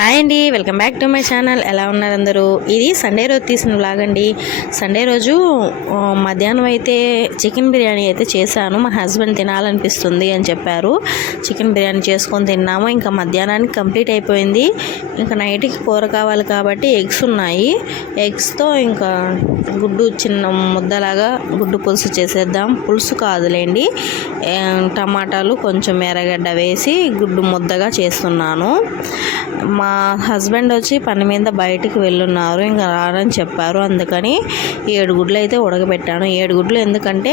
Hi అండి welcome back to my channel. ఎలా ఉన్నారు అందరూ? ఇది సండే రోజు తీసిన బ్లాగ్ అండి. సండే రోజు మధ్యాహ్నం అయితే చికెన్ బిర్యానీ అయితే చేశాను. మా హస్బెండ్ తినాలనిపిస్తుంది అని చెప్పారు. చికెన్ బిర్యానీ చేసుకొని తిన్నాము. ఇంకా మధ్యాహ్నానికి కంప్లీట్ అయిపోయింది. ఇంకా నైట్కి కూర కావాలి కాబట్టి ఎగ్స్ ఉన్నాయి. ఎగ్స్తో ఇంకా గుడ్డు చిన్న ముద్దలాగా గుడ్డు పులుసు చేసేద్దాం. పులుసు కాదులేండి. టమాటాలు కొంచెం ఎర్రగడ్డ వేసి గుడ్డు ముద్దగా చేస్తున్నాను. మా హస్బెండ్ వచ్చి పని మీద బయటికి వెళ్ళున్నారు. ఇంకా రారని చెప్పారు. అందుకని ఏడు గుడ్లు అయితే ఉడకబెట్టాను. ఏడు గుడ్లు ఎందుకంటే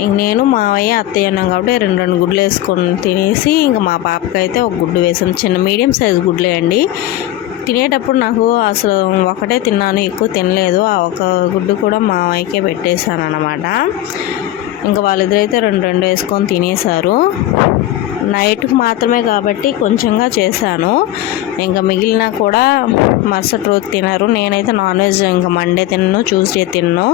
ఇంక నేను మావయ్య అత్తయ్య ఉన్నాం కాబట్టి రెండు రెండు గుడ్లు వేసుకొని తినేసి ఇంకా మా పాపకి అయితే ఒక గుడ్డు వేసాం. చిన్న మీడియం సైజ్ గుడ్లే అండి. తినేటప్పుడు నాకు అసలు ఒకటే తిన్నాను ఎక్కువ తినలేదు. ఆ ఒక గుడ్డు కూడా మావయ్యకే పెట్టేశాను అనమాట ఇంకా వాళ్ళిద్దరైతే రెండు రెండు వేసుకొని తినేశారు. నైట్కి మాత్రమే కాబట్టి కొంచెంగా చేశాను. ఇంకా మిగిలిన కూడా మరుసటి రోజు తినరు. నేనైతే నాన్ వెజ్ ఇంకా మండే తినను ట్యూస్డే తినను.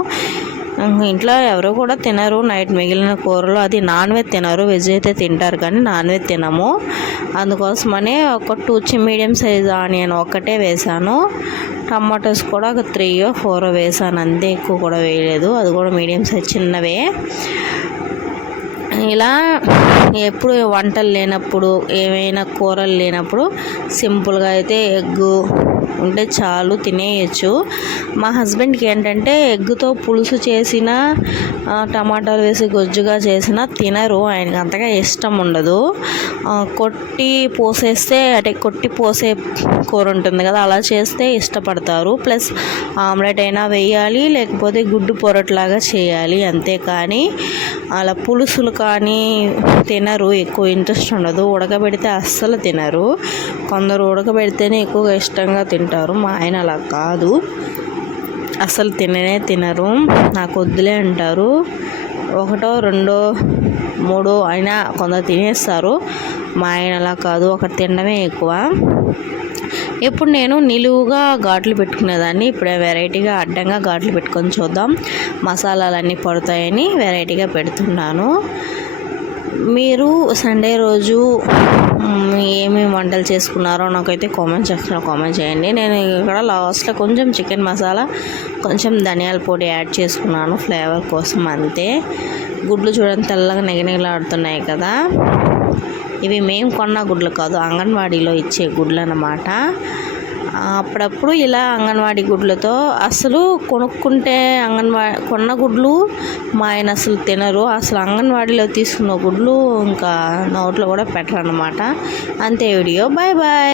ఇంట్లో ఎవరు కూడా తినరు. నైట్ మిగిలిన కూరలు అది నాన్ వెజ్ తినరు. వెజ్ అయితే తింటారు కానీ నాన్ వెజ్ తినము. అందుకోసమని ఒక టూ చి మీడియం సైజ్ ఆనియన్ ఒక్కటే వేసాను. టమాటోస్ కూడా ఒక త్రీ ఫోర్ వేసాను. అంతే ఎక్కువ కూడా వేయలేదు. అది కూడా మీడియం సైజ్ చిన్నవే. ఇలా ఎప్పుడు వంటలు లేనప్పుడు ఏమైనా కూరలు లేనప్పుడు సింపుల్గా అయితే ఎగ్గు ఉంటే చాలు తినేయచ్చు. మా హస్బెండ్కి ఏంటంటే ఎగ్గుతో పులుసు చేసిన టమాటాలు వేసి గొజ్జుగా చేసిన తినరు. ఆయనకి అంతగా ఇష్టం ఉండదు. కొట్టి పోసేస్తే అంటే కొట్టి పోసే కూర ఉంటుంది కదా అలా చేస్తే ఇష్టపడతారు. ప్లస్ ఆమ్లెట్ అయినా వేయాలి లేకపోతే గుడ్డు పొరట్లాగా చేయాలి అంతేకాని అలా పులుసులు కా కానీ తినరు ఎక్కువ ఇంట్రెస్ట్ ఉండదు. ఉడకబెడితే అస్సలు తినరు. కొందరు ఉడకబెడితేనే ఎక్కువగా ఇష్టంగా తింటారు. మా ఆయన అలా కాదు. అసలు తిననే తినరు. నాకు వద్దులే అంటారు. ఒకటో రెండో మూడో అయినా కొందరు తినేస్తారు. మా ఆయన అలా కాదు. ఒకటి తినడమే ఎక్కువ. ఇప్పుడు నేను నిలువుగా ఘాట్లు పెట్టుకునేదాన్ని. ఇప్పుడు వెరైటీగా అడ్డంగా ఘాట్లు పెట్టుకొని చూద్దాం. మసాలాలన్నీ పడతాయని వెరైటీగా పెడుతున్నాను. మీరు సండే రోజు ఏమేమి వంటలు చేసుకున్నారో నాకైతే కామెంట్ సెక్షన్లో కామెంట్ చేయండి. నేను ఇక్కడ లాస్ట్లో కొంచెం చికెన్ మసాలా కొంచెం ధనియాల పొడి యాడ్ చేసుకున్నాను ఫ్లేవర్ కోసం అంతే. గుడ్లు చూడండి తెల్లగా నెగనెగలాడుతున్నాయి కదా. ఇవి మేము కొన్న గుడ్లు కాదు అంగన్వాడీలో ఇచ్చే గుడ్లు అన్నమాట. అప్పుడప్పుడు ఇలా అంగన్వాడీ గుడ్లతో అసలు కొనుక్కుంటే అంగన్వా కొన్న గుడ్లు మా ఆయన అసలు తినరు. అసలు అంగన్వాడీలో తీసుకున్న గుడ్లు ఇంకా నోట్లో కూడా పెట్టరు అనమాట అంతే వీడియో. Bye bye.